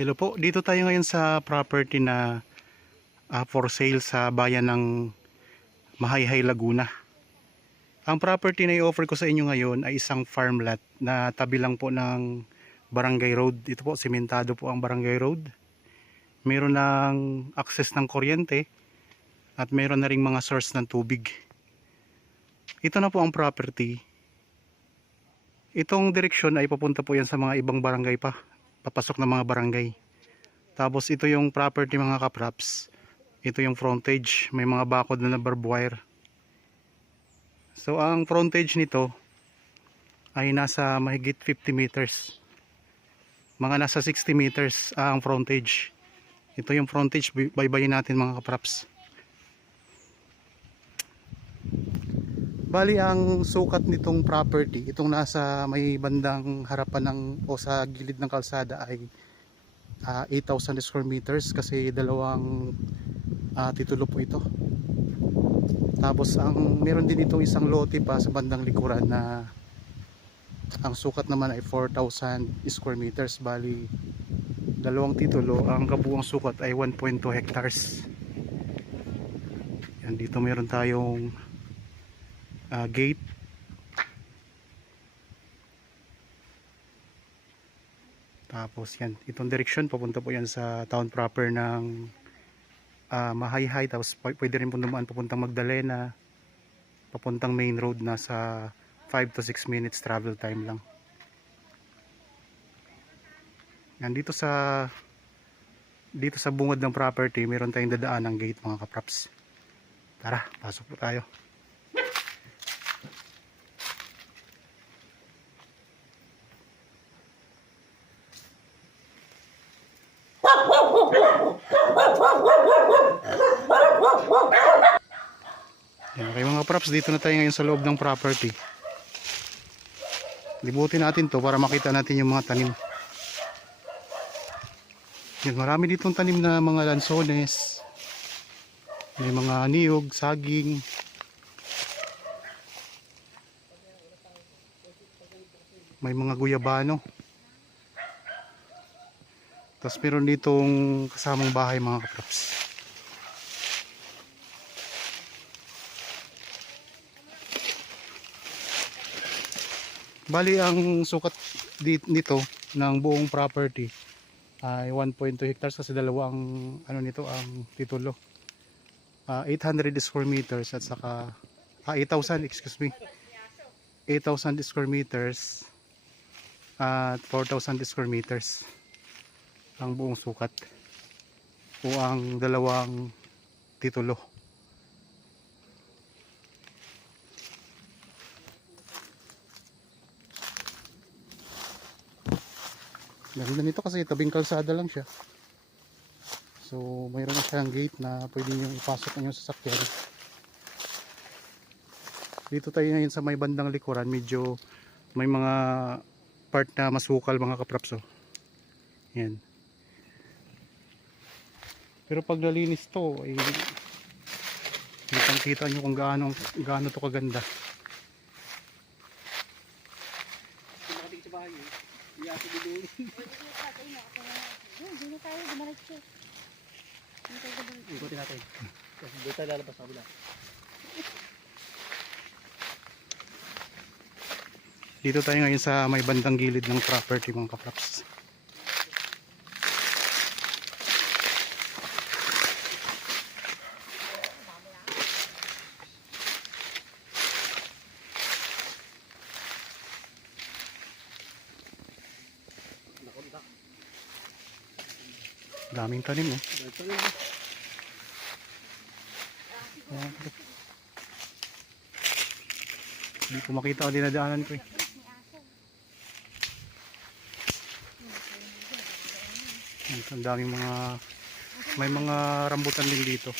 Hello po, dito tayo ngayon sa property na for sale sa bayan ng Mahayhay, Laguna. Ang property na i-offer ko sa inyo ngayon ay isang farm lot na tabi lang po ng Barangay Road. Ito po, simentado po ang Barangay Road. Meron ng access ng kuryente at meron na ring mga source ng tubig. Ito na po ang property. Itong direksyon ay papunta po yan sa mga ibang barangay pa. Papasok ng mga barangay. Tapos ito yung property mga kapraps. Ito yung frontage, may mga bakod na barbed wire. So ang frontage nito ay nasa mahigit 50 meters. Mga nasa 60 meters ang frontage. Ito yung frontage, baybayin natin mga kapraps. Bali ang sukat nitong property, itong nasa may bandang harapan ng o sa gilid ng kalsada ay 8,000 square meters kasi dalawang titulo po ito. Tapos meron din itong isang lote pa sa bandang likuran na ang sukat naman ay 4,000 square meters. Bali dalawang titulo, ang kabuuang sukat ay 1.2 hectares. Yan, dito meron tayong gate. Tapos yan, itong direksyon papunta po yan sa town proper ng Mahayhay. Tapos pwede rin po dumaan papuntang Magdalena, papuntang main road, nasa 5 to 6 minutes travel time lang. Yan, dito sa bungad ng property meron tayong dadaan ng gate mga kapraps. Tara, pasok po tayo. Yan, okay mga props, dito na tayo ngayon sa loob ng property. Libutin natin to para makita natin yung mga tanim. Yan, marami ditong tanim na mga lansones. May mga niyog, saging. May mga guyabano. Tapos meron ditong kasamang bahay mga kaprops. Bali ang sukat nito ng buong property ay 1.2 hectares kasi dalawang nito ang titulo. 800 square meters at saka 8,000, excuse me. 8,000 square meters at 4,000 square meters ang buong sukat o ang dalawang titulo. Ganda nito kasi tabing kalsada lang siya. So mayroon na siyang gate na pwede nyo ipasok ang inyong sasakyan. Dito tayo ngayon sa may bandang likuran, medyo may mga part na masukal mga kapraps. Yan. Pero pag nalinis to, kita nyo kung gaano to kaganda. Ikutin natin. Kasi dito tayo lalabas sa kabila. Dito tayo ngayon sa may bandang gilid ng property mga kapraps. Daming tanim eh. Hindi ko makita ang dinadaanan ko eh. Ang daming may mga rambutan din dito.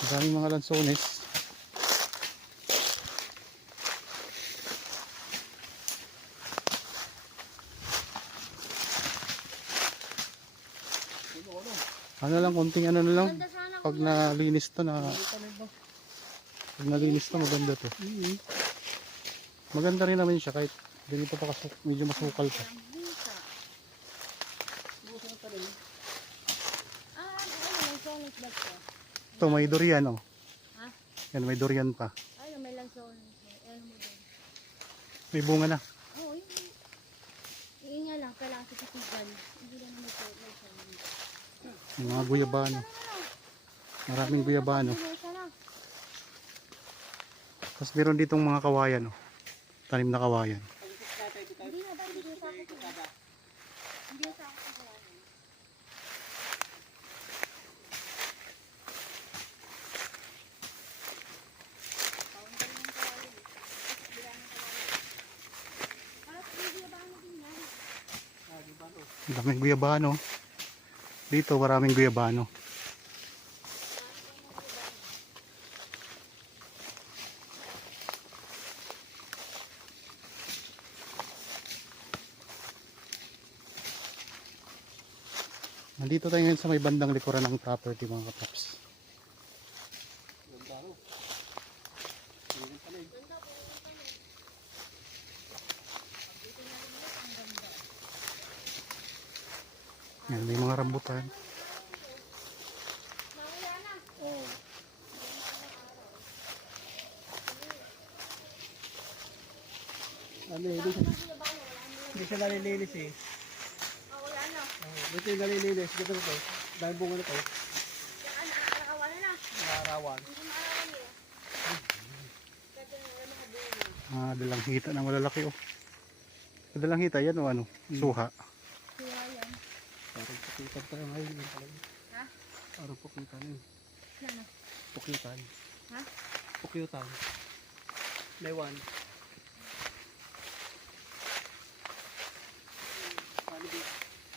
Ang daming mga lansones. Ano lang, konting ano na lang. Ganda sana Pag kuya. nalinis to na, pag nalinis to maganda to. Maganda rin naman siya kahit ganito pa kasuk, medyo masukal pa. Bisa. Ano, may sonis ba ito? Ito may durian oh. Ha? Yan may durian pa. Ay, may lansones. Ano mo din? May bunga na. Oo, yun. Yun nga lang, kailangan sa titigan. Hindi lang may sonis. Yung mga guyabano. Maraming guyabano. Tapos meron ditong mga kawayan oh. Tanim na kawayan. Hindi na, dahil dito sa ako. Hindi na sa ako. Ang daming guyabano. Dito maraming guyabano. Nandito tayo ngayon sa may bandang likuran ng property mga kapaps. Yan, may mga rambutan. Oo. Ano eh, hindi siya nalilinis eh. Wala na. Dito yung nalilinis. Dito na to. Dahil bunga na to. Nakakawan na. Nakarawan. Hindi maarawan eh. Kasi wala makabunga. Dalang hita na malalaki oh. Dalang hita yan o ano? Suha. Kaya yan. Parang pukitan tayo ngayon. Ha? Parang pukitan yun. Ano? Pukitan. Ha? Pukitan. May one.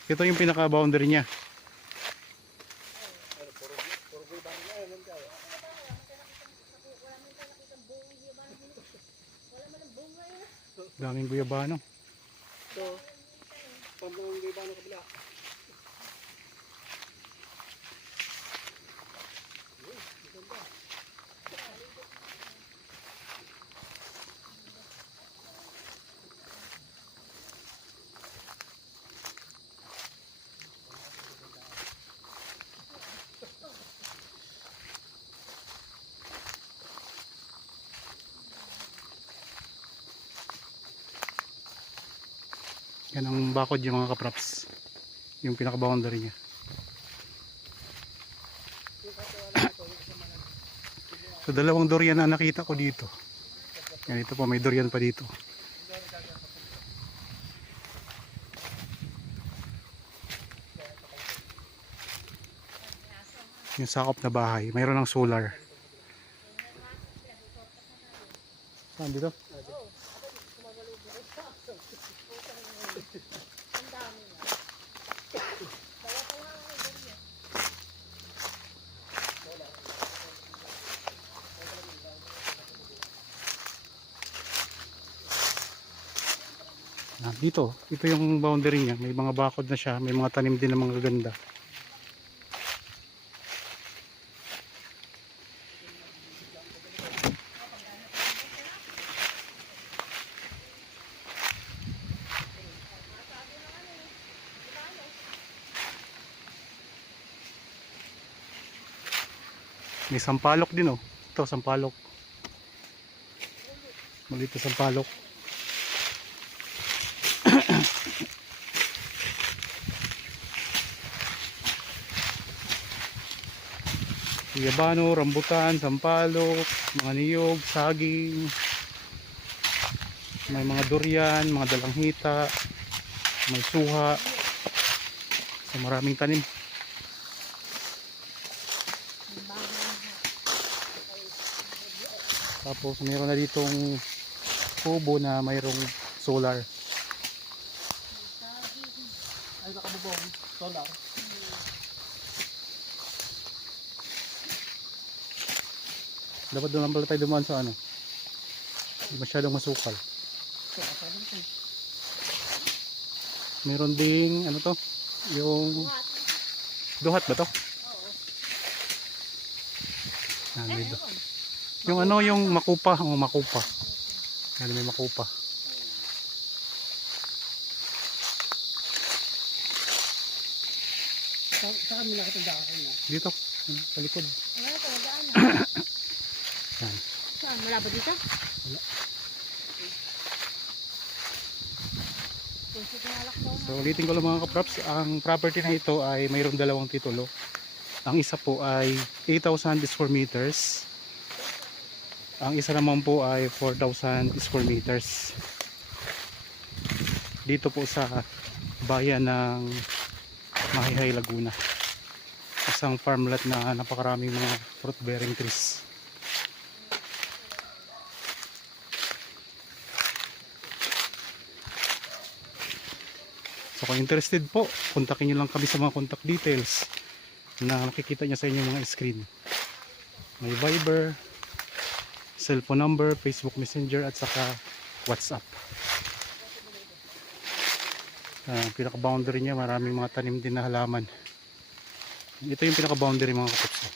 Ito yung pinaka-boundary niya. Daming guyabano. So, pambangang iba ng kabila. Yan ang bakod yung mga kapraps. Yung pinaka-boundary niya. So dalawang durian na nakita ko dito. Yan ito po, may durian pa dito. Yung sakop na bahay, mayroon ng solar. Saan dito? Dito, ito yung boundary niya. May mga bakod na siya, may mga tanim din ng mga ganda. May sampalok din oh. Ito sampalok. Malito sampalok. Guyabano, rambutan, sampalok, mga niyog, saging. May mga durian, mga dalanghita, may suha. So maraming tanim. Tapos mayroon na ditong kubo na mayroong solar. Ay, nakabubong. Solar. Dapat doon lang pala tayo dumaan sa ano. Hindi masyadong masukal. Meron ding ano to, yung Duhat ba to? Oo. Yan, may Ayun. yung ano, yung makupa. Oh, makupa. Yan, may makupa. Saan mo nakita ang daka kanina? Dito, sa likod. Wala to, daan na. Yan. Saan? Malabo dito? Wala. Kung sinalak daw So ulitin ko lang mga kaprops, ang property na ito ay mayroong dalawang titulo. Ang isa po ay 8,000 square meters. Ang isa naman po ay 4,000 square meters. Dito po sa bayan ng Mahihay, Laguna. Isang farmland na napakaraming mga fruit bearing trees. So kung interested po, kontakin nyo lang kami sa mga contact details na makikita nyo sa inyong mga screen. May Viber, cellphone number, Facebook Messenger at saka WhatsApp. Ang pinaka-boundary niya, maraming mga tanim din na halaman. Ito yung pinaka-boundary mga kapuso.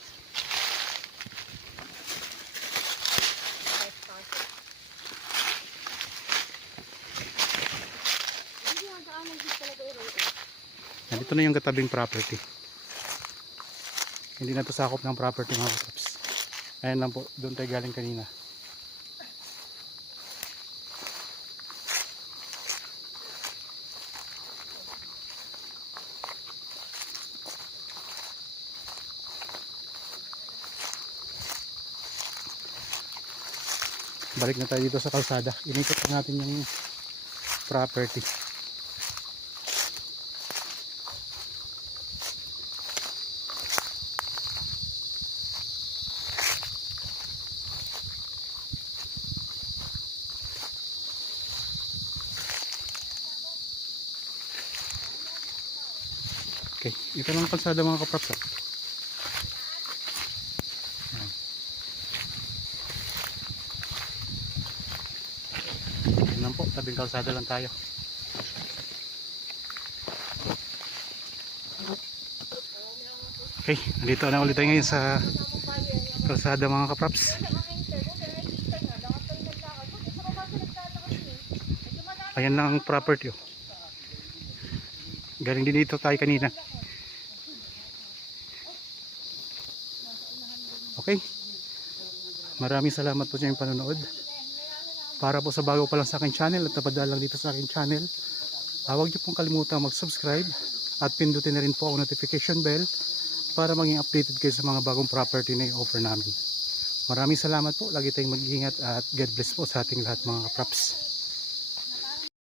Hindi ang daanan dito talaga iro. Dito na yung katabing property. Hindi na to sakop ng property mga kapuso. Ayan lang po, doon tayo galing kanina. Balik na tayo dito sa kalsada. Inikot natin yung property. Okay, ito lang ang kalsada mga kaprops. Yan lang po, tabing kalsada lang tayo. Okay, nandito na ulit tayo ngayon sa kalsada mga kaprops. Ayan lang ang property. Oh. Galing din dito tayo kanina. Okay. Maraming salamat po sa inyong panonood. Para po sa bago pa lang sa aking channel at napadala lang dito sa aking channel, huwag niyo pong kalimutan mag-subscribe at pindutin na rin po ang notification bell para maging updated kayo sa mga bagong property na i-offer namin. Maraming salamat po. Lagi tayong mag-iingat at God bless po sa ating lahat mga kaprops.